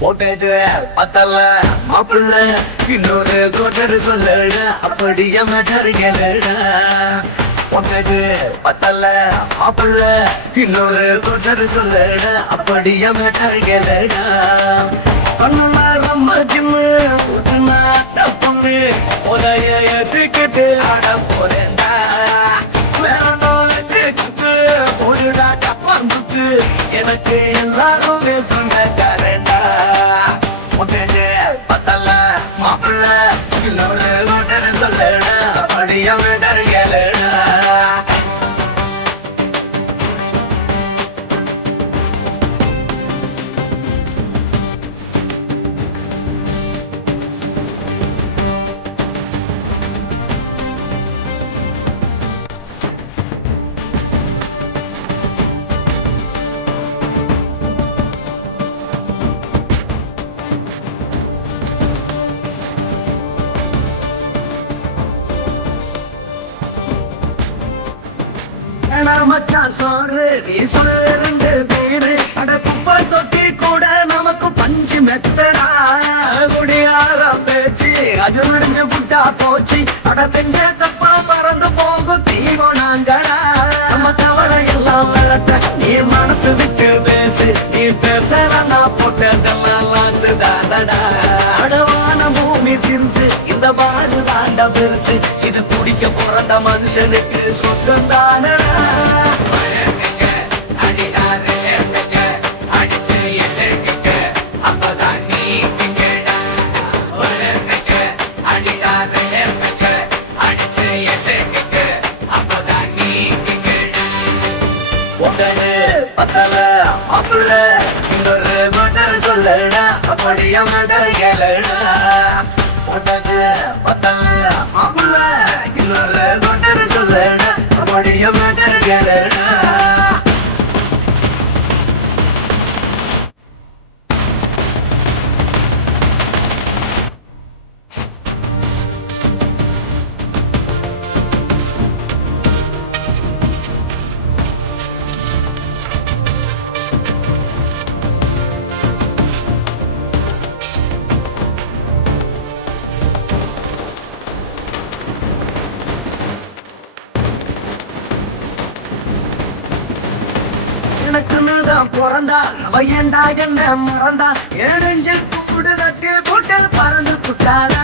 போட்டது பத்தல மாப்பிள்ள இன்னொரு கோட்டர் சொல்லட அப்படியே மேட்டர் கேளட. போட்டது பத்தல மாப்பிள்ள இன்னொரு கோட்டர் சொல்லட அப்படியே மேட்டர் கேளட. பண்ண ரொம்ப ஜிம்மு பொண்ணு உதய ஏத்துக்கிட்டு ஆட போறேன்டா. போடுடா டப்பாந்துக்கு எனக்கு எல்லாருமே சொந்தக்காரண்டா. முட்டே பத்தல மாப்பிள்ள இன்னொரு கூட்டன்னு சொல்லடா அப்படியே மேட்டர் கேளடா. மச்சான் சோறு நீ சொல்லு ரெண்டு பேரு அட குப்பை தொட்டி கூட நமக்கு பஞ்சு மெத்தடா. முடியாத பேச்சு அது நடிஞ்சு புட்டா போச்சு. அட செஞ்ச தப்பா மறந்து போகும் தீவனாங்கடா. நம்ம கவலை எல்லாம் விளட்ட நீ மனசு விட்டு பேசு. நீ பேசலன்னா போட்டதெல்லாம் லாசுதானடா. அடவான பூமி சிறுசு இந்த பாடு தாண்ட பெருசு. இது குடிக்க பிறந்த மனுஷனுக்கு சொந்தம் தானடா. பத்தல மாப்பிள்ள இன்னொரு கோட்டர் சொல்லடா அப்படியே மேட்டர் கேளடா. போட்டது பத்தல மாப்பிள்ள இன்னொரு கோட்டர் சொல்லடா அப்படியே மேட்டர் கேளடா. எனக்குன்னுதான் பிறந்தா பையன்டா என்ன மறந்தா. ஏழஞ்சு கூடு தட்டி போட்டல் பறந்து புட்டாடா.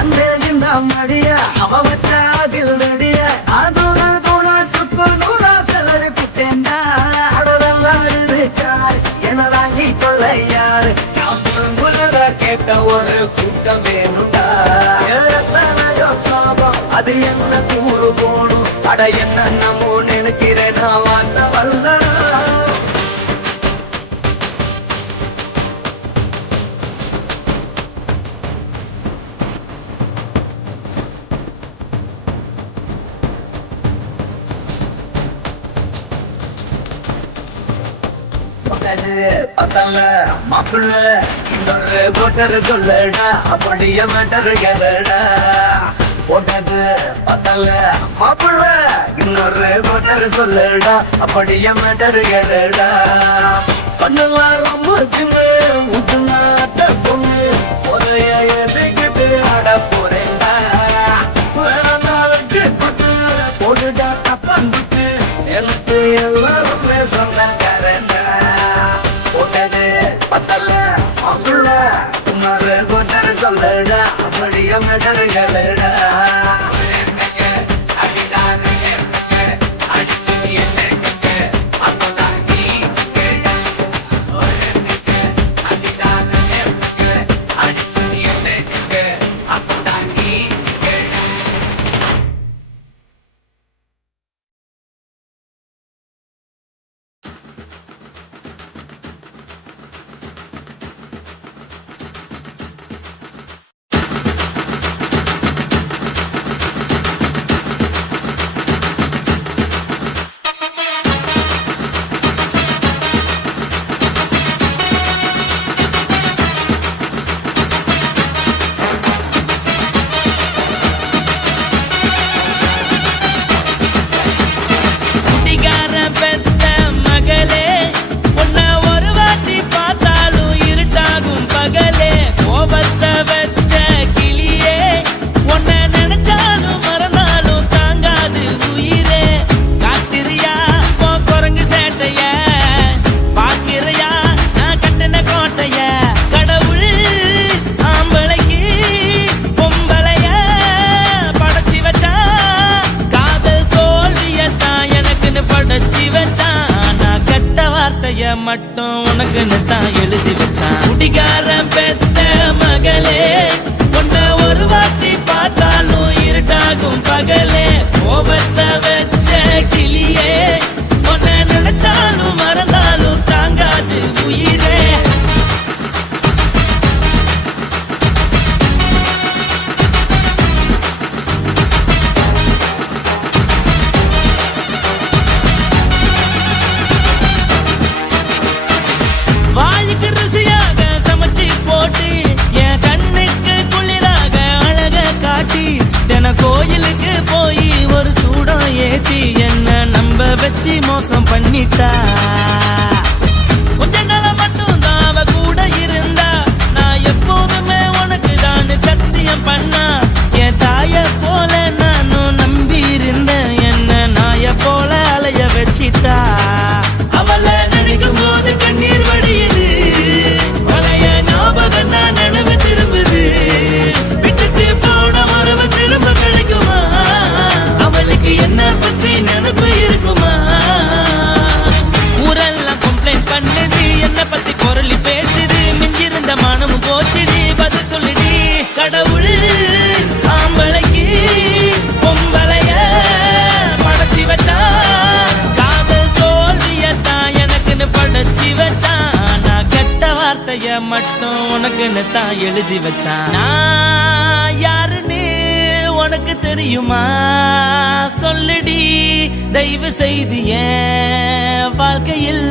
அந்த இந்த மடிய அவ வச்சாதில் நடிய அதோட தோண சுக்கு நூறா செலவு புட்டேன்டா. அடதெல்லாம் இருக்கார் என்னதான் நீ கொள்ளையாரு கேட்ட ஒரு கூட்டம் வேணுண்டா. சாபம் அது என்ன கூறு போணும். அட என்ன நம்மோ நினைக்கிறேன் நான் வாட்ட வல்ல. பத்தல மாப்பிள்ள இன்னொரு கோட்டர் சொல்லடா அப்படியே மேட்டர் கேளடா. போட்டது பத்தல மாப்பிள்ள இன்னொரு கோட்டர் சொல்லடா அப்படியே மேட்டர் கேளடா. பண்ணலாம் ரொம்ப சின்ன ஊத்துனாட்ட பொண்ணு உதய ஏத்துக்கிட்டு ஆட போறேன்டா. விட்டு கொட்டு போடுடா டப்பாந்துக்கு எனக்கு எல்லாருமே சொந்தக்காரண்டா. போட்டது பத்தல மாப்பிள்ள இன்னொரு கோட்டர் சொல்லடா அப்படியே மேட்டர் கேளடா. இருட்டாகும் பகலே கோபத்தை வச்ச கிளியே உன்னை நினைச்சாலும் மறந்தாலும் தாங்காது உயிரே வாய்க்கு ருசியாக சமைச்சு போட்டு என் கண்ணுக்கு குளிராக அழக காட்டி தின கோயிலுக்கு போய் ஒரு சூடம் ஏத்தி என்ன நம்ப வச்சு மோசம் பண்ணிட்டா கொஞ்ச நாள மட்டும் தான் அவ கூட இருந்தா நான் எப்போதுமே உனக்கு தான் சத்தியம் பண்ணா என் தாய போல நானும் நம்பி இருந்தேன் என்ன நாய போல அலைய வச்சிட்டா அவளை நினைக்கும் போது கண்ணீர் வடியுது பழைய ஞாபகம் தான் நினைவு திரும்புது விட்டுட்டு போன உறவு திரும்ப கிடைக்குமா அவளுக்கு என்ன பத்தி நினைப்பு இருக்குமா ஊரெல்லாம் கம்ப்ளைண்ட் பண்ணுது என்ன பத்தி குரலி பேசுது மிஞ்சிருந்த மானமும் போச்சுடி பதில் சொல்லுடி கடவுள் ஆம்பளைக்கு பொம்பளைய படைச்சி வச்சா காதல் தோல்வியத்தான் எனக்குன்னு படைச்சி வச்சான் நான் கெட்ட வார்த்தைய மட்டும் உனக்குன்னு தான் எழுதி வச்சான் நான் யாருன்னு உனக்கு தெரியுமா சொல்லுடி தயவு செய்து என் வாழ்க்கையில்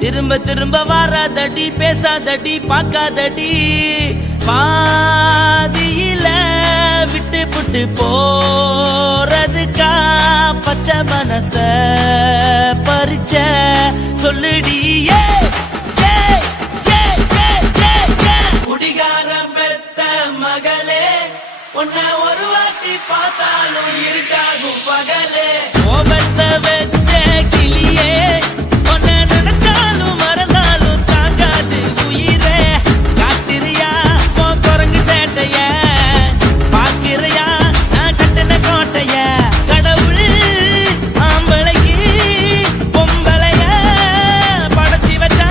திரும்ப திரும்ப வராதடி பேசாதடி பார்க்காதடி பாதியில விட்டு புட்டு போறதுக்கா பச்சை மனச பறிச்ச சொல்லுடி குடிகாரம் பெத்த மகளே உன்னை ஒரு வாட்டி பார்த்தாலும் இருக்காகும் பகலே கோபத்தை வச்ச கிளியே உன்னை நினைச்சாலும் மறந்தாலும் தாங்காது உயிரே காத்திரியா உன் குரங்கு சேட்டைய பாக்கிறியா நான் கட்டின கோட்டைய கடவுள் ஆம்பளைக்கு பொம்பளைய படைச்சி வச்சா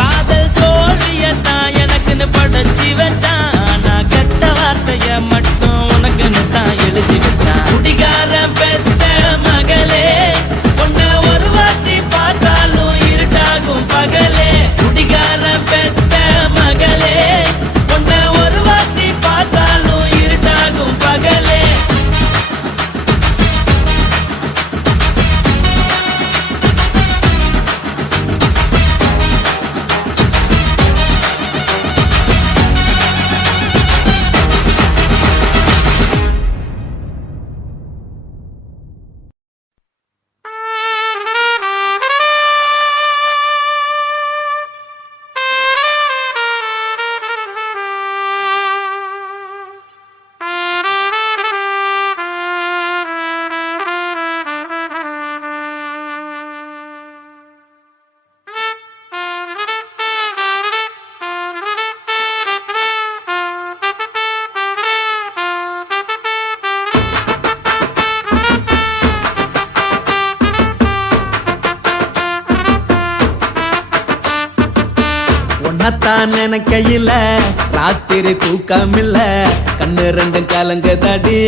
காதல் தோல்வியத்தான் எனக்குன்னு படைச்சி வச்சான் நான் கெட்ட வார்த்தைய மட்டும் உனக்குன்னு தான் எழுதி வச்சான் குடிகாரம் பெத்த மகளே உன்னை ஒரு வாட்டி பார்த்தாலும் இருட்டாகும் பகலே குடிகாரம் பெத்த மகளே உன்னை ஒரு வாட்டி பார்த்தாலும் இருட்டாகும் பகலே உன்னத்தான் நினைக்கையில ராத்திரி தூக்கமில்ல கண்ணு ரெண்டும் கலங்குதடி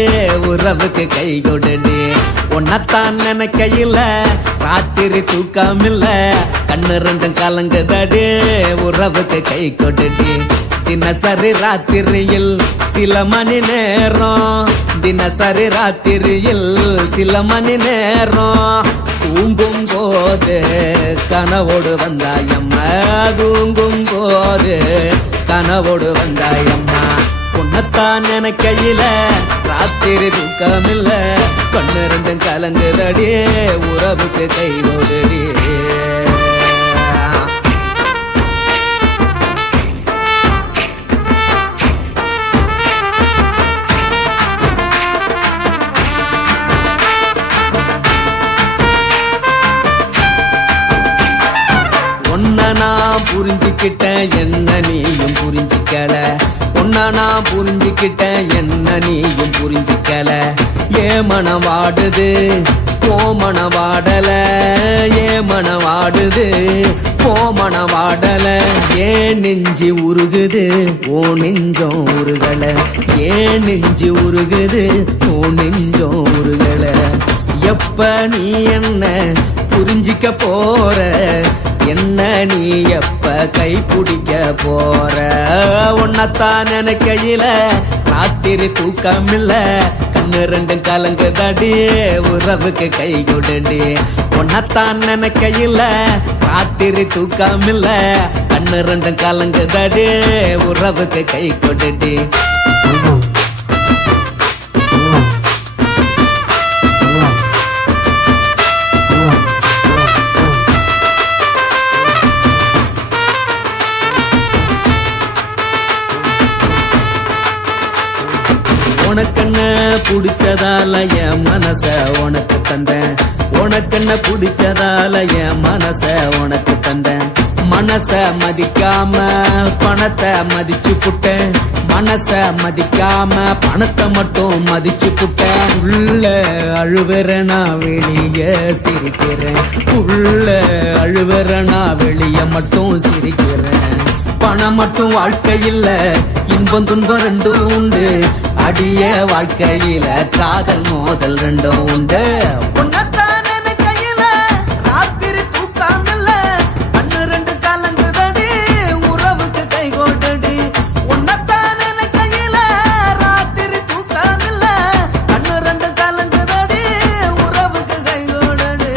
உறவுக்கு கை கொடுடி உன்னத்தான் நினைக்கையில ராத்திரி தூக்கமில்ல கண்ணு ரெண்டும் கலங்குதடி உறவுக்கு கை கொடுடி தினசரி ராத்திரியில் சில மணி நேரம் தினசரி ராத்திரியில் சில மணி நேரம் தூங்கும் போது கனவோடு வந்தாயம்மா தூங்கும் போது கனவோடு வந்தாயம்மா உன்னத்தான் நினைக்கையில ராத்திரி தூக்கமில்ல கண்ணு ரெண்டும் கலங்குதடி உறவுக்கு கை ஓடுடி உன்னை நான் புரிஞ்சுக்கிட்டேன் என்ன நீயும் புரிஞ்சுக்கல உன்னை உன்னை நான் புரிஞ்சுக்கிட்டேன், என்ன நீயும் புரிஞ்சுக்கல. ஏன் மனம் வாடுது போ மனம் வாடல, ஏன் மனம் வாடுது போ மனம் வாடல. ஏன் நெஞ்சு உருகுது ஓ நெஞ்சம் உருகல, ஏன் நெஞ்சு உருகுது ஓ நெஞ்சம் உருகல. எப்ப நீ என்ன புரிஞ்சிக்க போற, என்ன நீ எப்ப கை பிடிக்க போற. உன்னத்தான் நினைக்கையில ராத்திரி தூக்கம் இல்ல, கண்ணு ரெண்டும் கலங்குதடி உறவுக்கு கை கொடுடி. உன்னத்தான் நினைக்கையில ராத்திரி தூக்கம் இல்ல, கண்ணு ரெண்டும் கலங்குதடி உறவுக்கு கை கொடுடி. உனக்கென்ன பிடிச்சதால என் மனச உனக்கு தந்தேன், உனக்கென்ன பிடிச்சதால என் மனச உனக்கு தந்தேன். மனச மதிக்காம பணத்தை மதிச்சு புட்டேன், மனச மதிக்காம பணத்தை மட்டும் மதிச்சு புட்டேன். உள்ள அழுவுற நான் வெளிய சிரிக்கிறேன், உள்ள அழுவுற நான் வெளிய மட்டும் சிரிக்கிறேன். பணம் மட்டும் வாழ்க்கையில் இன்பம் துன்பம் ரெண்டும் உண்டு, அடிய வாழ்க்கையில காதல் மோதல் ரெண்டும் உண்டு. உன்னத்தான் நினைக்கையில ராத்திரி தூக்கம் இல்ல, கண்ணு ரெண்டு கலங்குதடி உறவுக்கு கை கோட்டடி. உன்னத்தான் நினைக்கையில ராத்திரி தூக்கம் இல்ல, கண்ணு ரெண்டு கலங்குதடி உறவுக்கு கை கோட்டடி.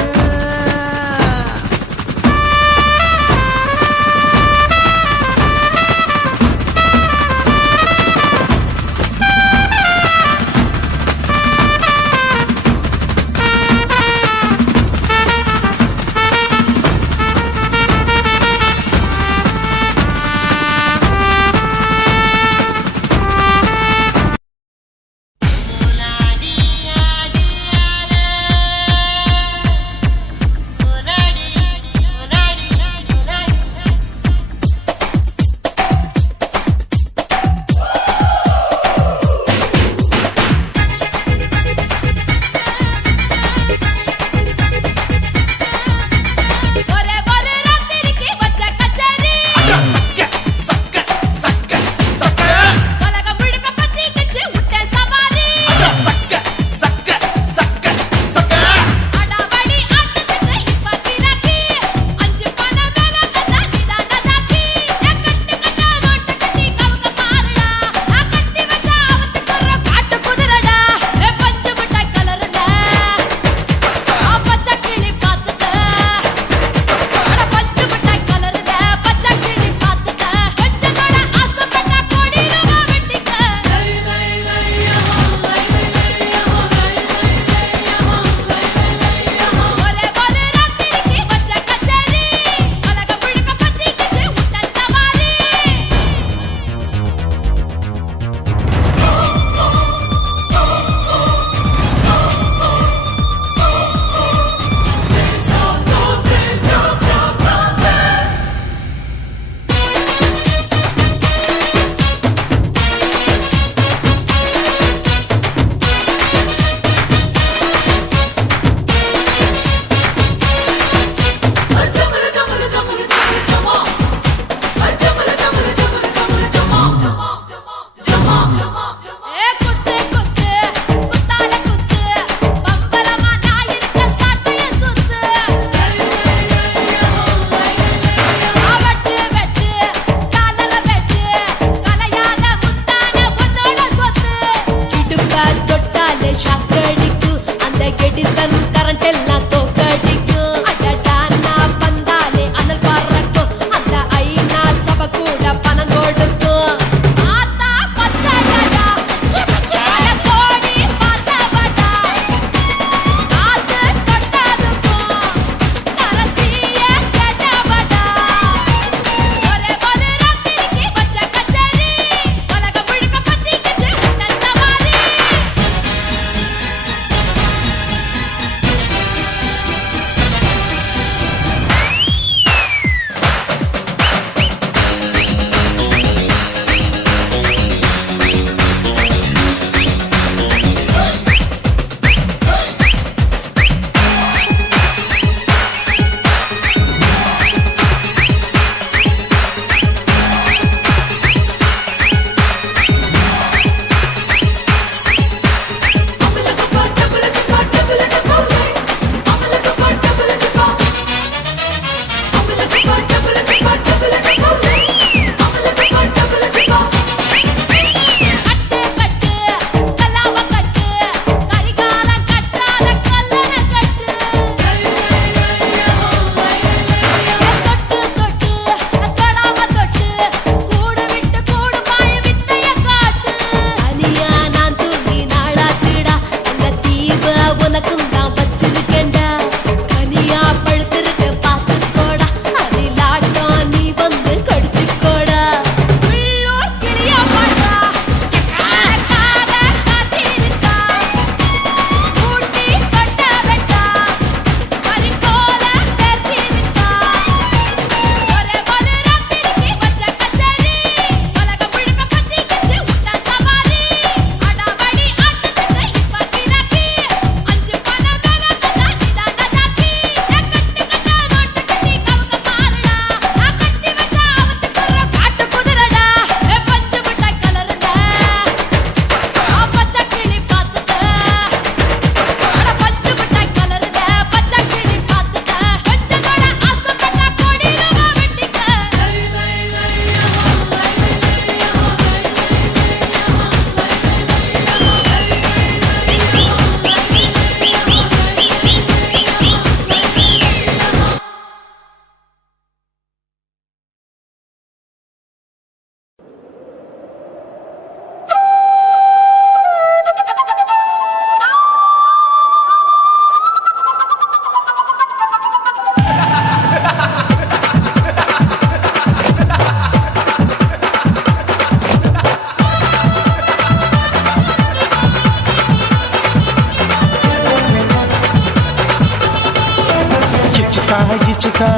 ఇచ్చుతా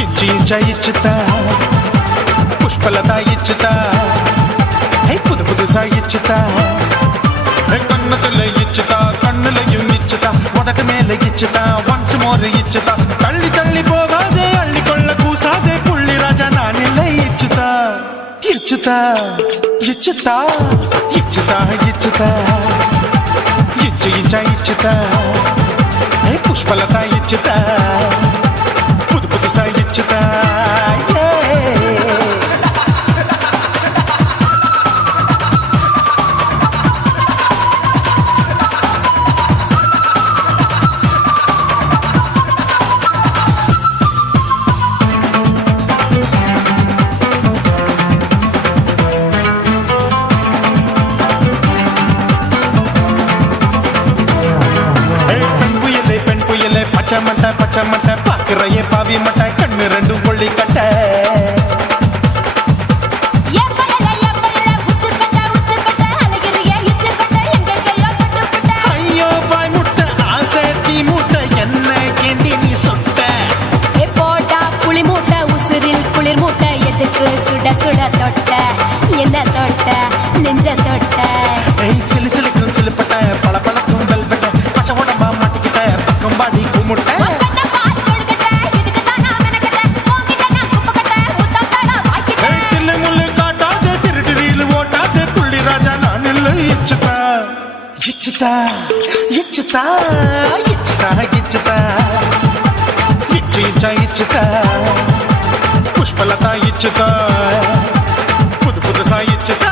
ఇంచి ఇంచా ఇచ్చుతా పుష్పలత ఇచ్చుతా హై புது புதுசா இச்சுதா கண்ணத்துல இச்சுதா கண்ணுலையும் இச்சுதா உதட்டு மேல இச்சுதா ஒன்ஸ் மோர் இச்சுதா தள்ளி தள்ளி போகாதே அள்ளி கொள்ள கூசாதே புள்ளி ராஜா நான் இல்லை இச்சுதா இச்சுதா இச்சுதா இச்சுதா இச்சுதா இச்சு இச்சா இச்சுதா புஷ்பலதா இச்சுதா புது புதுசா இச்சுதா பச்சை மட்டை பாக்குறையே பாவி மட்டை கண்ணு ரெண்டும் கொள்ளி கட்ட ஐயோ வாய் முட்டை ஆசை தீ மூட்டை என்ன கேண்டி நீ சொட்ட போட்டா புளி மூட்டை உசுரில் குளிர் மூட்டை எதுக்கு சுட சுட தொட்ட என்ன தொட்ட நெஞ்ச தொட்ட சிலு சிலுக்கும் சிலுப்பட்ட பல பழக்கும் வெல்வெட்ட பச்சை உடம்பா மாட்டிக்கிட்ட பக்கம் பாடி குமுட்ட ఇచ్చుతా ఇచ్చుతా ఇచ్చుతా ఇచ్చుతా ఇచ్చు ఇచ్చా ఇచ్చుతా పుష్పలత ఇచ్చుతా పుదు పుదుసా ఇచ్చుతా